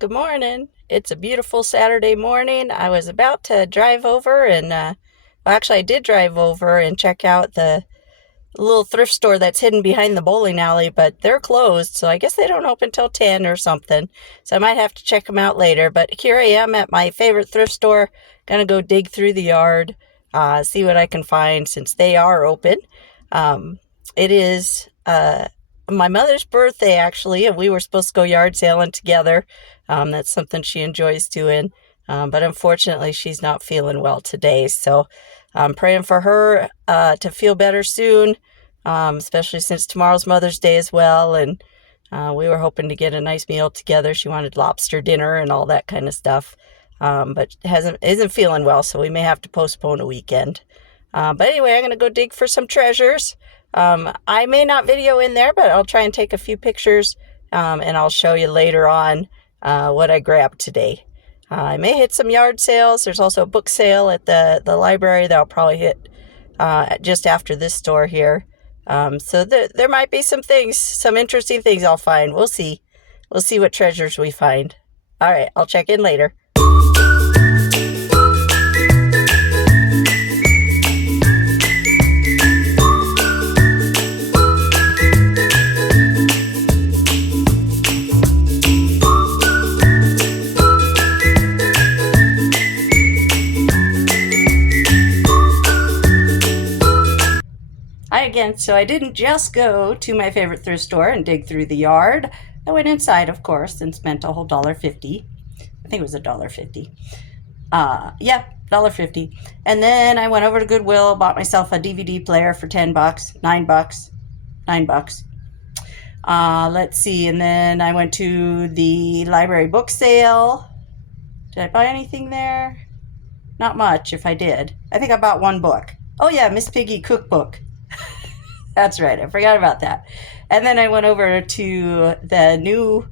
Good morning. It's a beautiful Saturday morning. I was about to drive over and, well, actually, I did drive over and check out the little thrift store that's hidden behind the bowling alley, but they're closed, so I guess they don't open till 10 or something. So I might have to check them out later. But here I am at my favorite thrift store. Gonna go dig through the yard, see what I can find since they are open. It is my mother's birthday, actually, and we were supposed to go yard sailing together. That's something she enjoys doing. But unfortunately, she's not feeling well today. So I'm praying for her to feel better soon, especially since tomorrow's Mother's Day as well. And we were hoping to get a nice meal together. She wanted lobster dinner and all that kind of stuff, but isn't feeling well, so we may have to postpone a weekend. But anyway, I'm going to go dig for some treasures. I may not video in there, but I'll try and take a few pictures, and I'll show you later on what I grabbed today. I may hit some yard sales. There's also a book sale at the library that I'll probably hit just after this store here. So there might be some things, some interesting things I'll find. We'll see. We'll see what treasures we find. All right, I'll check in later. Hi again. So I didn't just go to my favorite thrift store and dig through the yard. I went inside, of course, and spent a whole $1.50. I think it was $1.50. Yeah, $1.50. And then I went over to Goodwill, bought myself a DVD player for $10, $9, $9. Let's see. And then I went to the library book sale. Did I buy anything there? Not much, if I did. I think I bought one book. Oh yeah, Miss Piggy cookbook. That's right. I forgot about that. And then I went over to the new,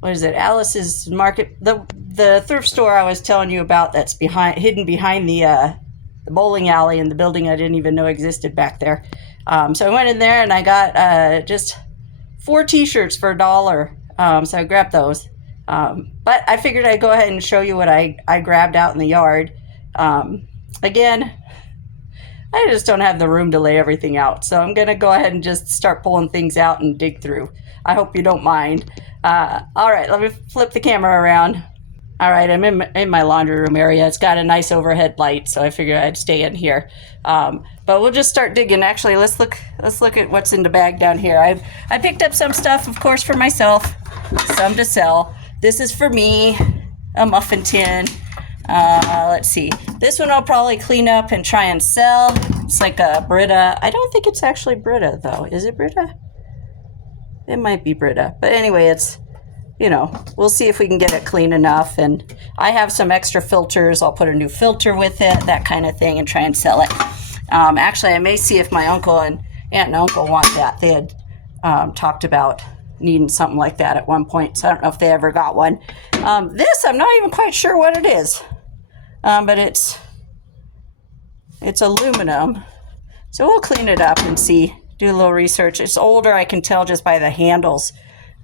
what is it, Alice's Market, the thrift store I was telling you about that's hidden behind the bowling alley in the building I didn't even know existed back there. So I went in there and I got just 4 t-shirts for $1. So I grabbed those. But I figured I'd go ahead and show you what I grabbed out in the yard. Again, I just don't have the room to lay everything out. So I'm going to go ahead and just start pulling things out and dig through. I hope you don't mind. All right, let me flip the camera around. All right, I'm in my laundry room area. It's got a nice overhead light, so I figured I'd stay in here. But we'll just start digging. Actually, let's look at what's in the bag down here. I picked up some stuff, of course, for myself, some to sell. This is for me, a muffin tin. Let's see. This one I'll probably clean up and try and sell. It's like a Brita. I don't think it's actually Brita, though. Is it Brita? It might be Brita. But anyway, it's, we'll see if we can get it clean enough. And I have some extra filters. I'll put a new filter with it, that kind of thing, and try and sell it. Actually, I may see if my uncle and aunt and uncle want that. They had talked about needing something like that at one point, so I don't know if they ever got one. This, I'm not even quite sure what it is. But it's aluminum, so we'll clean it up and see, do a little research. It's older, I can tell just by the handles.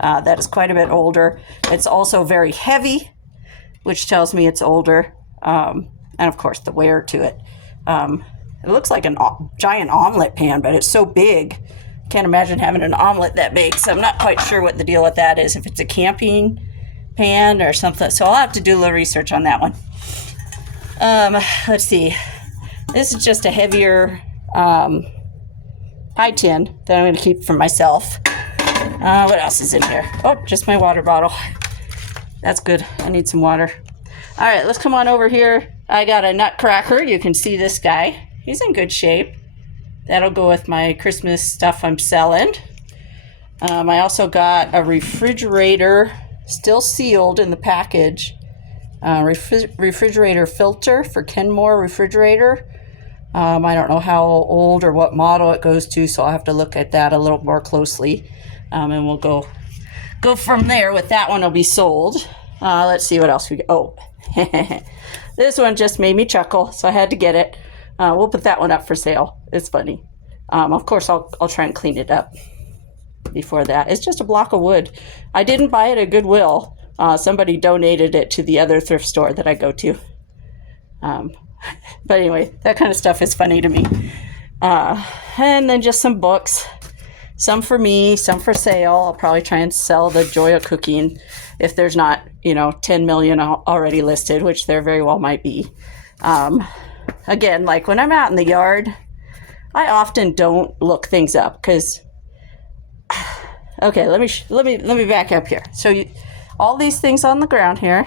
That is quite a bit older. It's also very heavy, which tells me it's older, and of course the wear to it. It looks like a giant omelet pan, but it's so big. Can't imagine having an omelet that big, so I'm not quite sure what the deal with that is, if it's a camping pan or something. So I'll have to do a little research on that one. Let's see. This is just a heavier pie tin that I'm going to keep for myself. What else is in here? Oh, just my water bottle. That's good. I need some water. All right, let's come on over here. I got a nutcracker. You can see this guy. He's in good shape. That'll go with my Christmas stuff I'm selling. I also got a refrigerator, still sealed in the package. Refrigerator filter for Kenmore refrigerator. I don't know how old or what model it goes to, so I'll have to look at that a little more closely. And we'll go from there. With that one, will be sold. Let's see what else we got. Oh, this one just made me chuckle, so I had to get it. We'll put that one up for sale. It's funny. Of course, I'll try and clean it up before that. It's just a block of wood. I didn't buy it at Goodwill. Somebody donated it to the other thrift store that I go to. But anyway, that kind of stuff is funny to me. And then just some books. Some for me, some for sale. I'll probably try and sell The Joy of Cooking if there's not, 10 million already listed, which there very well might be. Again, like when I'm out in the yard, I often don't look things up because, okay, let me back up here. So all these things on the ground here,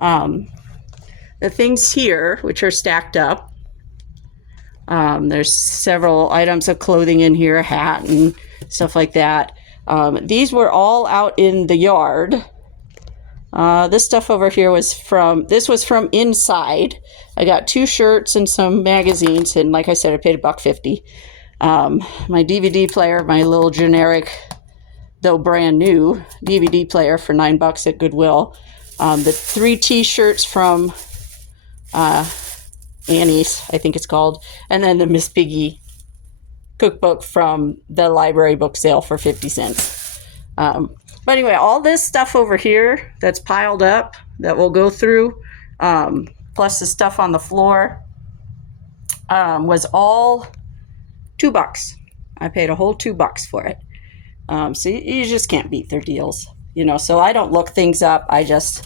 the things here, which are stacked up, there's several items of clothing in here, a hat and stuff like that. These were all out in the yard. This stuff over here was from inside. I got 2 shirts and some magazines, and like I said, I paid $1.50. My DVD player, my little generic, though brand new DVD player for $9 at Goodwill. The 3 T-shirts from Annie's, I think it's called, and then the Miss Piggy cookbook from the library book sale for 50 cents. But anyway, all this stuff over here that's piled up that we'll go through, plus the stuff on the floor, was all $2. I paid a whole $2 for it. So you just can't beat their deals, so I don't look things up. I just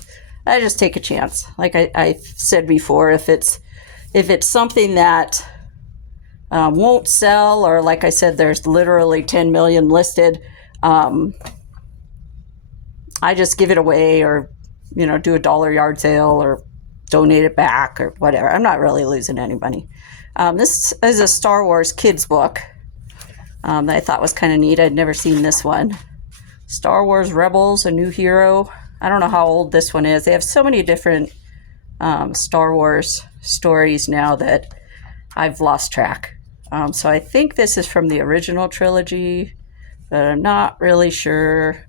take a chance. Like I said before, if it's something that won't sell, or like I said, there's literally 10 million listed, I just give it away, or do a dollar yard sale, or donate it back, or whatever. I'm not really losing any money. This is a Star Wars kids book that I thought was kind of neat. I'd never seen this one. Star Wars Rebels, A New Hero. I don't know how old this one is. They have so many different Star Wars stories now that I've lost track. So I think this is from the original trilogy, but I'm not really sure.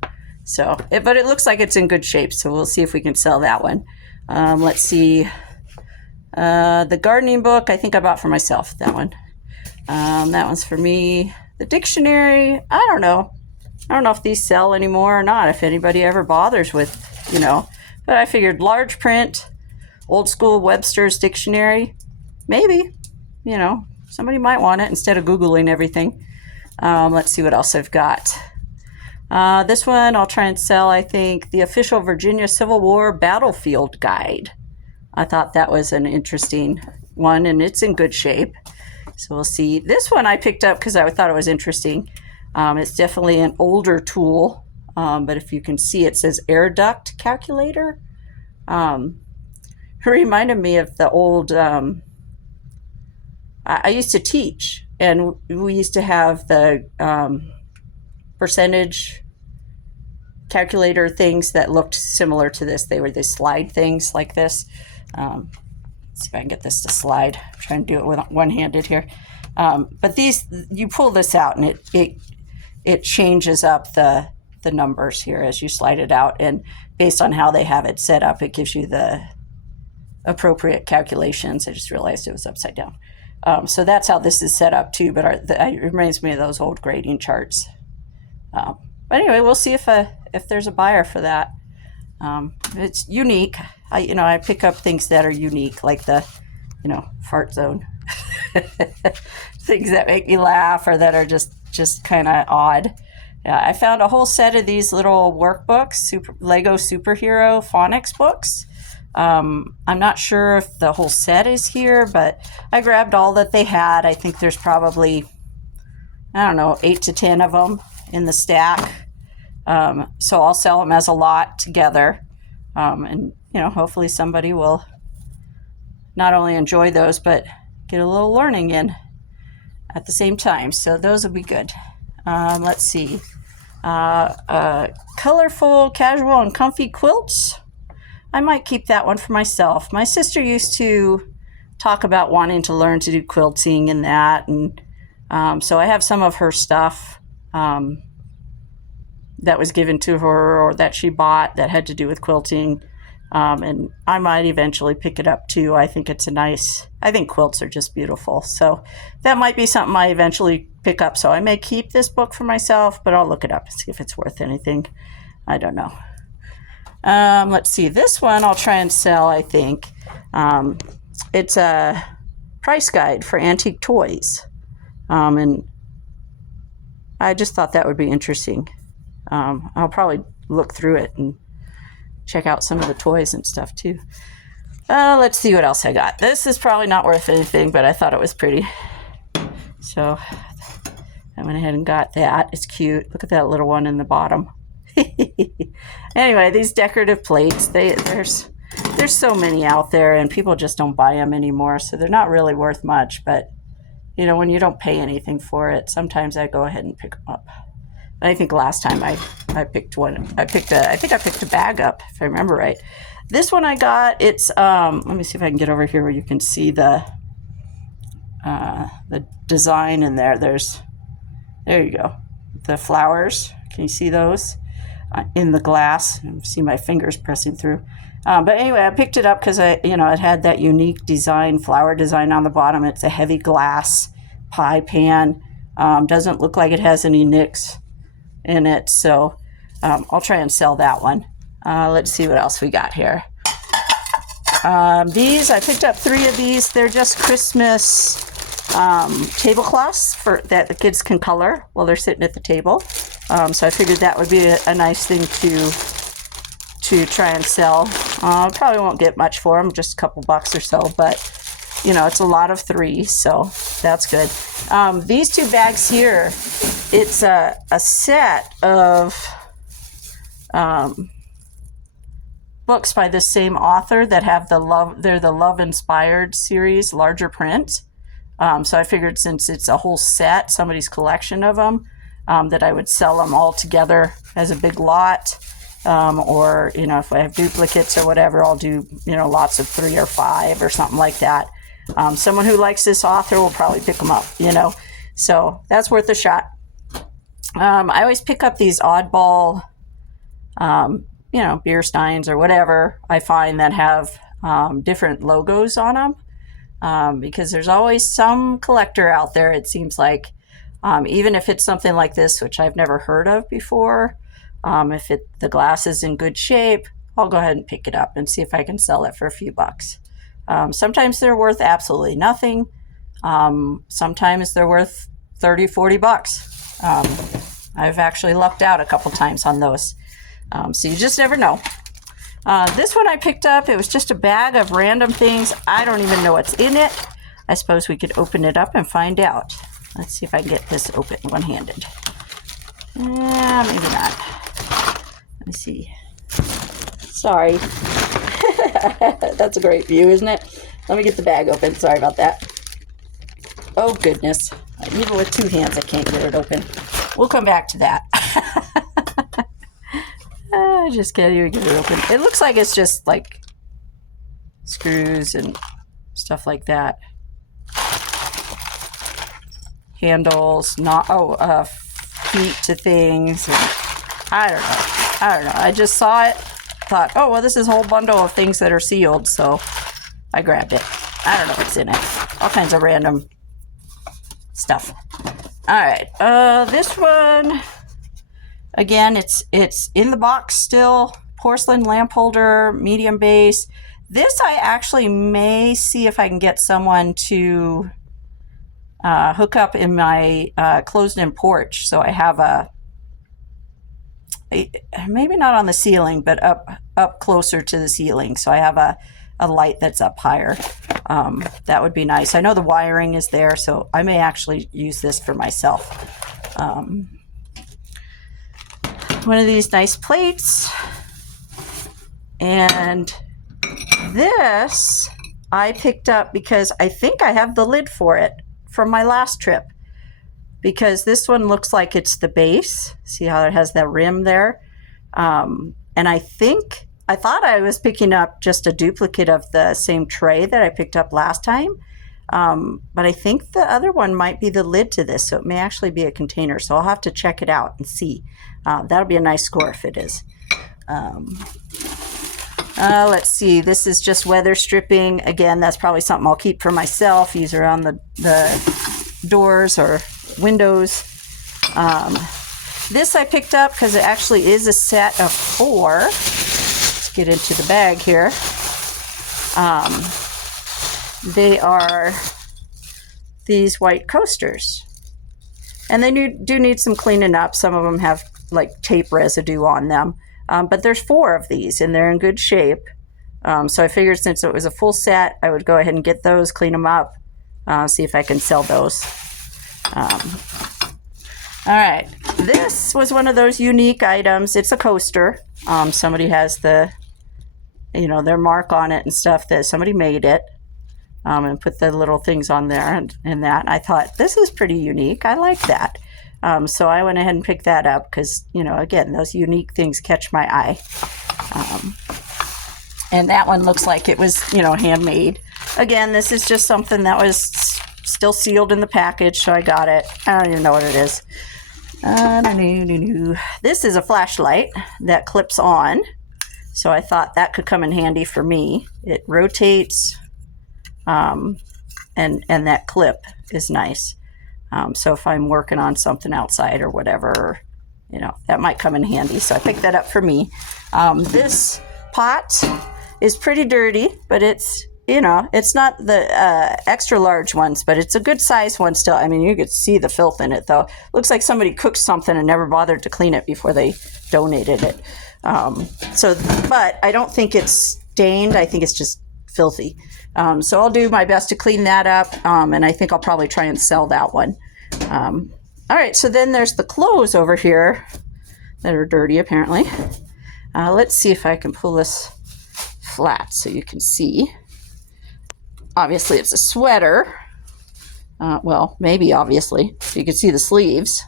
But it looks like it's in good shape, so we'll see if we can sell that one. Let's see. The gardening book, I think I bought for myself, that one. That one's for me. The dictionary, I don't know. I don't know if these sell anymore or not, if anybody ever bothers with, But I figured large print, old school Webster's dictionary, maybe, somebody might want it instead of Googling everything. Let's see what else I've got. This one I'll try and sell, I think, the official Virginia Civil War Battlefield Guide. I thought that was an interesting one, and it's in good shape. So we'll see. This one I picked up because I thought it was interesting. It's definitely an older tool, but if you can see, it says air duct calculator. It reminded me of the old, I used to teach, and we used to have the percentage calculator things that looked similar to this. They were these slide things like this. Let's see if I can get this to slide. I'm trying to do it with one-handed here. But these, you pull this out, and it changes up the numbers here as you slide it out, and based on how they have it set up, it gives you the appropriate calculations. I just realized it was upside down. So that's how this is set up too, but it reminds me of those old grading charts. But anyway, we'll see if there's a buyer for that. It's unique. I pick up things that are unique, like the, fart zone. Things that make me laugh or that are just kind of odd. I found a whole set of these little workbooks, Lego Superhero Phonics books. I'm not sure if the whole set is here, but I grabbed all that they had. I think there's probably, 8 to 10 of them in the stack. So I'll sell them as a lot together. And, hopefully somebody will not only enjoy those, but get a little learning in at the same time. So those will be good. Let's see. Colorful, casual, and comfy quilts. I might keep that one for myself. My sister used to talk about wanting to learn to do quilting and that. And so I have some of her stuff that was given to her or that she bought that had to do with quilting. And I might eventually pick it up too. I think I think quilts are just beautiful. So that might be something I eventually pick up. So I may keep this book for myself, but I'll look it up and see if it's worth anything. I don't know. Let's see. This one I'll try and sell, I think. It's a price guide for antique toys. And I just thought that would be interesting. I'll probably look through it and check out some of the toys and stuff too. Let's see what else I got. This is probably not worth anything, but I thought it was pretty. So I went ahead and got that. It's cute. Look at that little one in the bottom. Anyway, these decorative plates, there's so many out there and people just don't buy them anymore, so they're not really worth much. But you know, when you don't pay anything for it, sometimes I go ahead and pick them up. I think last time I picked one. I think I picked a bag up, if I remember right. This one I got, it's let me see if I can get over here where you can see the design in there. There you go. The flowers. Can you see those in the glass? You see my fingers pressing through. But anyway, I picked it up because it had that unique design, flower design on the bottom. It's a heavy glass pie pan. Doesn't look like it has any nicks in it, so I'll try and sell that one. Let's see what else we got here. These, I picked up 3 of these. They're just Christmas tablecloths that the kids can color while they're sitting at the table. So I figured that would be a nice thing to try and sell. Probably won't get much for them, just a couple bucks or so, but you know, it's a lot of 3, so that's good. These 2 bags here, it's a set of books by the same author that have they're the Love Inspired series, larger print. So I figured since it's a whole set, somebody's collection of them, that I would sell them all together as a big lot. Or, you know, if I have duplicates or whatever, I'll do, you know, lots of 3 or 5 or something like that. Someone who likes this author will probably pick them up, you know, so that's worth a shot. I always pick up these oddball, you know, beer steins or whatever I find that have different logos on them, because there's always some collector out there, it seems like, even if it's something like this, which I've never heard of before. If the glass is in good shape, I'll go ahead and pick it up and see if I can sell it for a few bucks. Sometimes they're worth absolutely nothing. Sometimes they're worth 30, 40 bucks. I've actually lucked out a couple times on those. So you just never know. This one I picked up, it was just a bag of random things. I don't even know what's in it. I suppose we could open it up and find out. Let's see if I can get this open one-handed. Yeah, maybe not. Let me see. Sorry. That's a great view, isn't it? Let me get the bag open. Sorry about that. Oh, goodness. Even with 2 hands, I can't get it open. We'll come back to that. I just can't even get it open. It looks like it's just like screws and stuff like that. Handles, feet to things. And I don't know. I just saw it, thought, oh, well, this is a whole bundle of things that are sealed, so I grabbed it. I don't know what's in it. All kinds of random stuff. All right. This one, again, it's in the box still. Porcelain lamp holder, medium base. This I actually may see if I can get someone to hook up in my closed-in porch. So I have maybe not on the ceiling, but up closer to the ceiling. So I have a light that's up higher. That would be nice. I know the wiring is there, so I may actually use this for myself. One of these nice plates. And this I picked up because I think I have the lid for it from my last trip. Because this one looks like it's the base. See how it has that rim there? And I thought I was picking up just a duplicate of the same tray that I picked up last time. But I think the other one might be the lid to this, so it may actually be a container. So I'll have to check it out and see. That'll be a nice score if it is. Let's see. This is just weather stripping. Again, that's probably something I'll keep for myself. These are on the doors or windows. This I picked up because it actually is a set of 4. get into the bag here. They are these white coasters. And they do need some cleaning up. Some of them have like tape residue on them. But there's 4 of these and they're in good shape. So I figured since it was a full set, I would go ahead and get those, clean them up, see if I can sell those. All right, this was one of those unique items. It's a coaster. Somebody has the, their mark on it and stuff, that somebody made it. And put the little things on there and that. I thought, this is pretty unique. I like that. So I went ahead and picked that up because, again, those unique things catch my eye. And that one looks like it was, handmade. Again, this is just something that was still sealed in the package, so I got it. I don't even know what it is. This is a flashlight that clips on. So I thought that could come in handy for me. It rotates. And that clip is nice. So if I'm working on something outside or whatever, that might come in handy. So I picked that up for me. This pot is pretty dirty, but it's, it's not the extra large ones, but it's a good size one still. I mean, you could see the filth in it though. Looks like somebody cooked something and never bothered to clean it before they donated it. But I don't think it's stained. I think it's just filthy. So I'll do my best to clean that up, and I think I'll probably try and sell that one. All right, so then there's the clothes over here that are dirty, apparently. Let's see if I can pull this flat so you can see. Obviously, it's a sweater. Well, maybe obviously. So you can see the sleeves.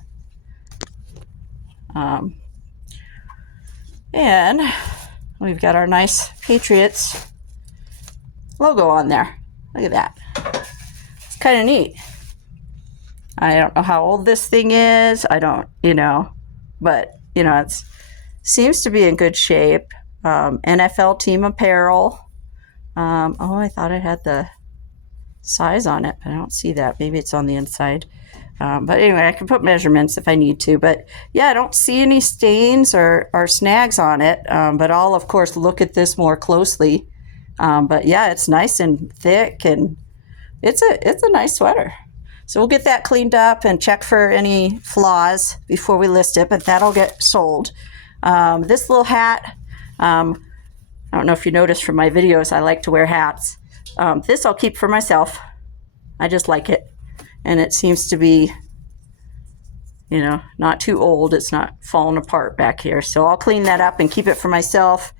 And we've got our nice Patriots logo on there. Look at that. It's kind of neat. I don't know how old this thing is. I don't, but it seems to be in good shape. NFL team apparel. I thought it had the size on it, but I don't see that. Maybe it's on the inside. But anyway, I can put measurements if I need to. But yeah, I don't see any stains or snags on it. But I'll of course look at this more closely. But yeah, it's nice and thick, and it's a nice sweater. So we'll get that cleaned up and check for any flaws before we list it, but that'll get sold. This little hat, I don't know if you noticed from my videos, I like to wear hats. This I'll keep for myself. I just like it. And it seems to be, not too old. It's not falling apart back here. So I'll clean that up and keep it for myself.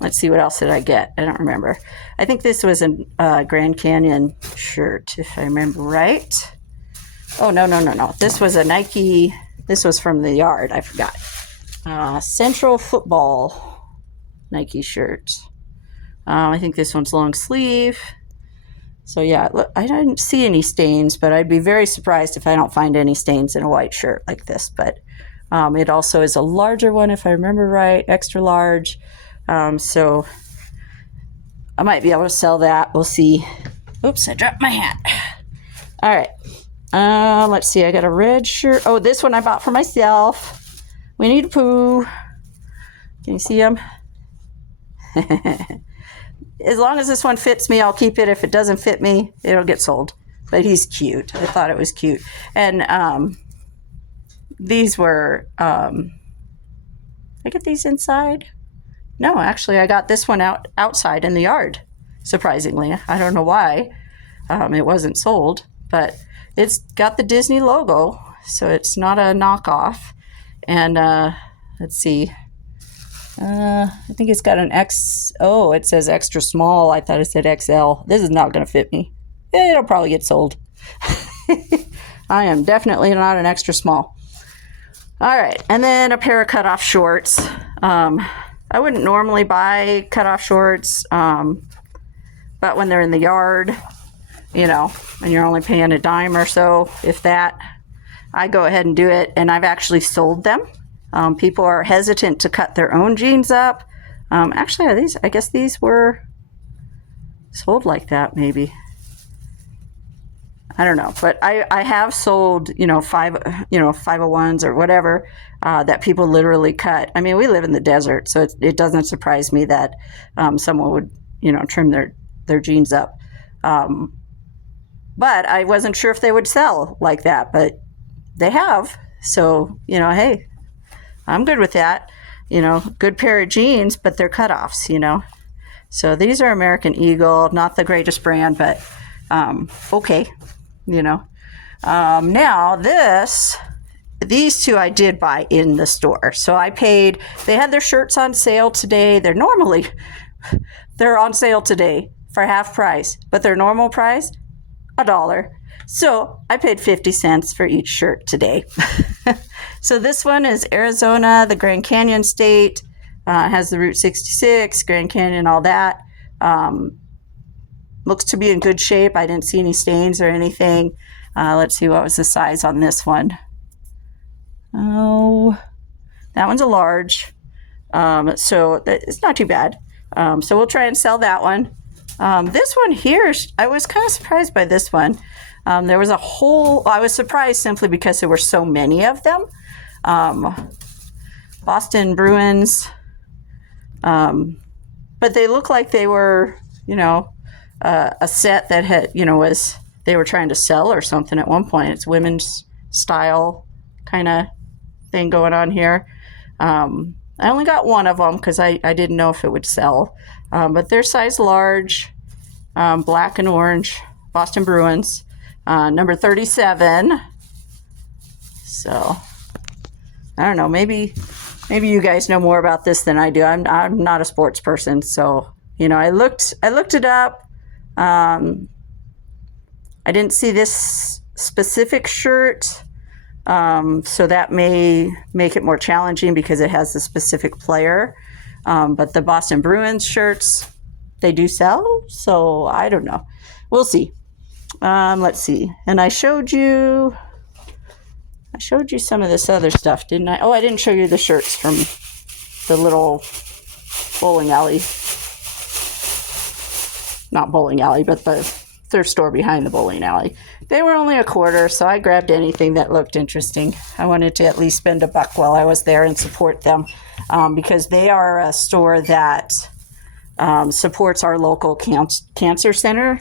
Let's see, what else did I get? I don't remember. I think this was a Grand Canyon shirt, if I remember right. Oh, no. This was a Nike. This was from the yard. I forgot. Central Football Nike shirt. I think this one's long sleeve. So yeah, look, I didn't see any stains, but I'd be very surprised if I don't find any stains in a white shirt like this. But it also is a larger one, if I remember right, extra large. So I might be able to sell that. We'll see. Oops, I dropped my hat. All right. Let's see. I got a red shirt. Oh, this one I bought for myself. Winnie the Pooh. Can you see him? As long as this one fits me, I'll keep it. If it doesn't fit me, it'll get sold. But he's cute. I thought it was cute. And these were, I get these inside? No, actually, I got this one outside in the yard, surprisingly. I don't know why it wasn't sold, but it's got the Disney logo, so it's not a knockoff. And let's see. I think it's got an X. Oh, it says extra small. I thought it said XL. This is not going to fit me. It'll probably get sold. I am definitely not an extra small. All right, and then a pair of cutoff shorts. I wouldn't normally buy cutoff shorts, but when they're in the yard, and you're only paying a dime or so, if that, I go ahead and do it. And I've actually sold them. People are hesitant to cut their own jeans up. Actually, I guess these were sold like that, maybe. I don't know, but I have sold, 501s or whatever that people literally cut. I mean, we live in the desert, so it doesn't surprise me that someone would, trim their jeans up. But I wasn't sure if they would sell like that, but they have. So, hey, I'm good with that. Good pair of jeans, but they're cutoffs, So these are American Eagle, not the greatest brand, but okay, Now these two I did buy in the store. So they had their shirts on sale today. They're on sale today for half price, but their normal price, $1. So I paid 50 cents for each shirt today. So this one is Arizona, the Grand Canyon State, has the Route 66, Grand Canyon, all that. Looks to be in good shape. I didn't see any stains or anything. Let's see, what was the size on this one? Oh, that one's a large. So it's not too bad. So we'll try and sell that one. This one here, I was kind of surprised by this one. There was I was surprised simply because there were so many of them. Boston Bruins. But they look like they were, a set that had, they were trying to sell or something at one point. It's women's style kind of thing going on here. I only got one of them because I didn't know if it would sell. But they're size large, black and orange, Boston Bruins, number 37. So, I don't know, maybe you guys know more about this than I do. I'm not a sports person, so, I looked it up. I didn't see this specific shirt, so that may make it more challenging because it has a specific player. But the Boston Bruins shirts, they do sell, so I don't know. We'll see. Let's see. And I showed you some of this other stuff, didn't I? Oh, I didn't show you the shirts from the little bowling alley. Not bowling alley, but the thrift store behind the bowling alley. They were only $0.25, so I grabbed anything that looked interesting. I wanted to at least spend $1 while I was there and support them, because they are a store that supports our local cancer center.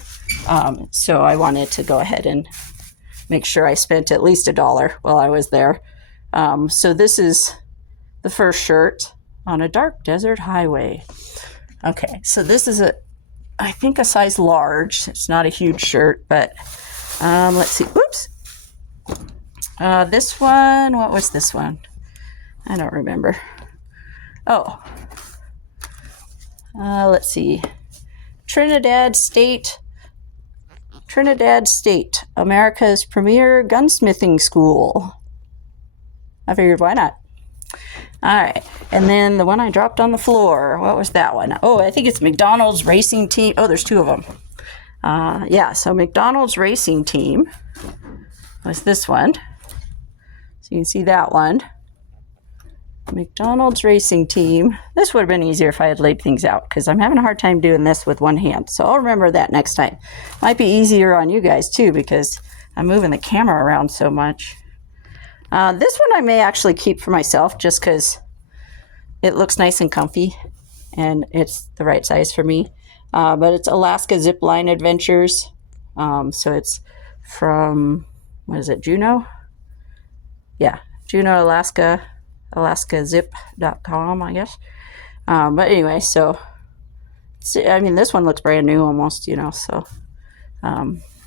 So I wanted to go ahead and make sure I spent at least $1 while I was there. So this is the first shirt, on a dark desert highway. Okay, so this is I think a size large. It's not a huge shirt, but let's see. Oops. This one, what was this one? I don't remember. Oh. Let's see. Trinidad State, America's premier gunsmithing school. I figured, why not? All right. And then the one I dropped on the floor, what was that one? Oh, I think it's McDonald's Racing Team. Oh, there's two of them. So McDonald's Racing Team was this one. So you can see that one. McDonald's Racing Team. This would have been easier if I had laid things out because I'm having a hard time doing this with one hand. So I'll remember that next time. Might be easier on you guys too because I'm moving the camera around so much. This one I may actually keep for myself just because it looks nice and comfy and it's the right size for me. But it's Alaska Zipline Adventures. So it's from, what is it, Juneau? Yeah, Juneau, Alaska, alaskazip.com, I guess. But anyway, so, this one looks brand new almost, so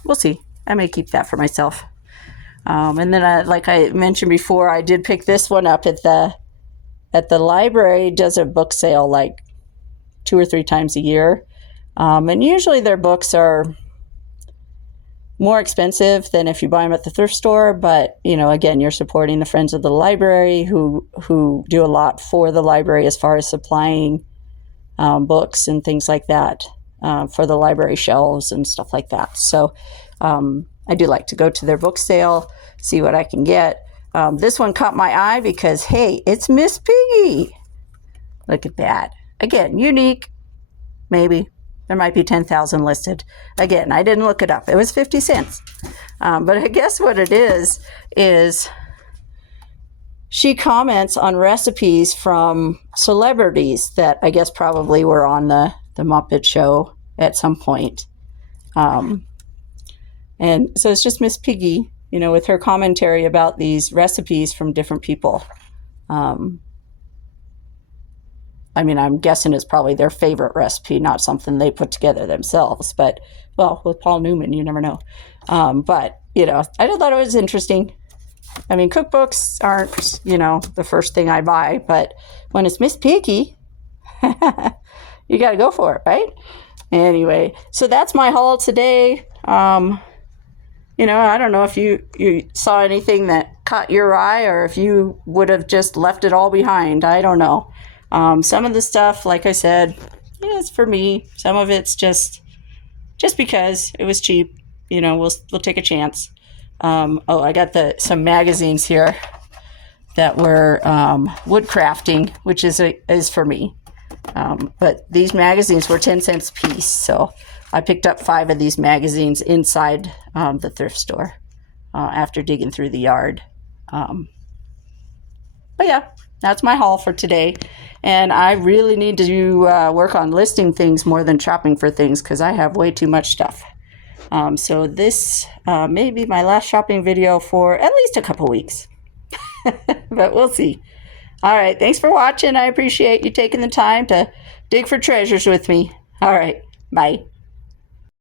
we'll see. I may keep that for myself. And then, like I mentioned before, I did pick this one up at the library. Does a book sale like 2 or 3 times a year. And usually their books are more expensive than if you buy them at the thrift store. But, again, you're supporting the Friends of the Library who do a lot for the library as far as supplying books and things like that for the library shelves and stuff like that. So I do like to go to their book sale, see what I can get. This one caught my eye because, hey, it's Miss Piggy. Look at that. Again, unique, maybe. There might be 10,000 listed. Again, I didn't look it up. It was 50 cents. But I guess what it is she comments on recipes from celebrities that I guess probably were on the Muppet Show at some point. And so it's just Miss Piggy, you know, with her commentary about these recipes from different people. I mean, I'm guessing it's probably their favorite recipe, not something they put together themselves. But, well, with Paul Newman, you never know. But, you know, I just thought it was interesting. I mean, cookbooks aren't, you know, the first thing I buy. But when it's Miss Piggy, you got to go for it, right? Anyway, so that's my haul today. You know, I don't know if you saw anything that caught your eye or if you would have just left it all behind. I don't know. Some of the stuff, like I said, yeah, it's for me. Some of it's just because it was cheap. You know, we'll take a chance. Oh, I got some magazines here that were wood crafting, which is for me. But these magazines were 10 cents a piece, so I picked up 5 of these magazines inside the thrift store after digging through the yard. But yeah, that's my haul for today. And I really need to work on listing things more than shopping for things because I have way too much stuff. So this may be my last shopping video for at least a couple weeks. But we'll see. All right, thanks for watching. I appreciate you taking the time to dig for treasures with me. All right, bye.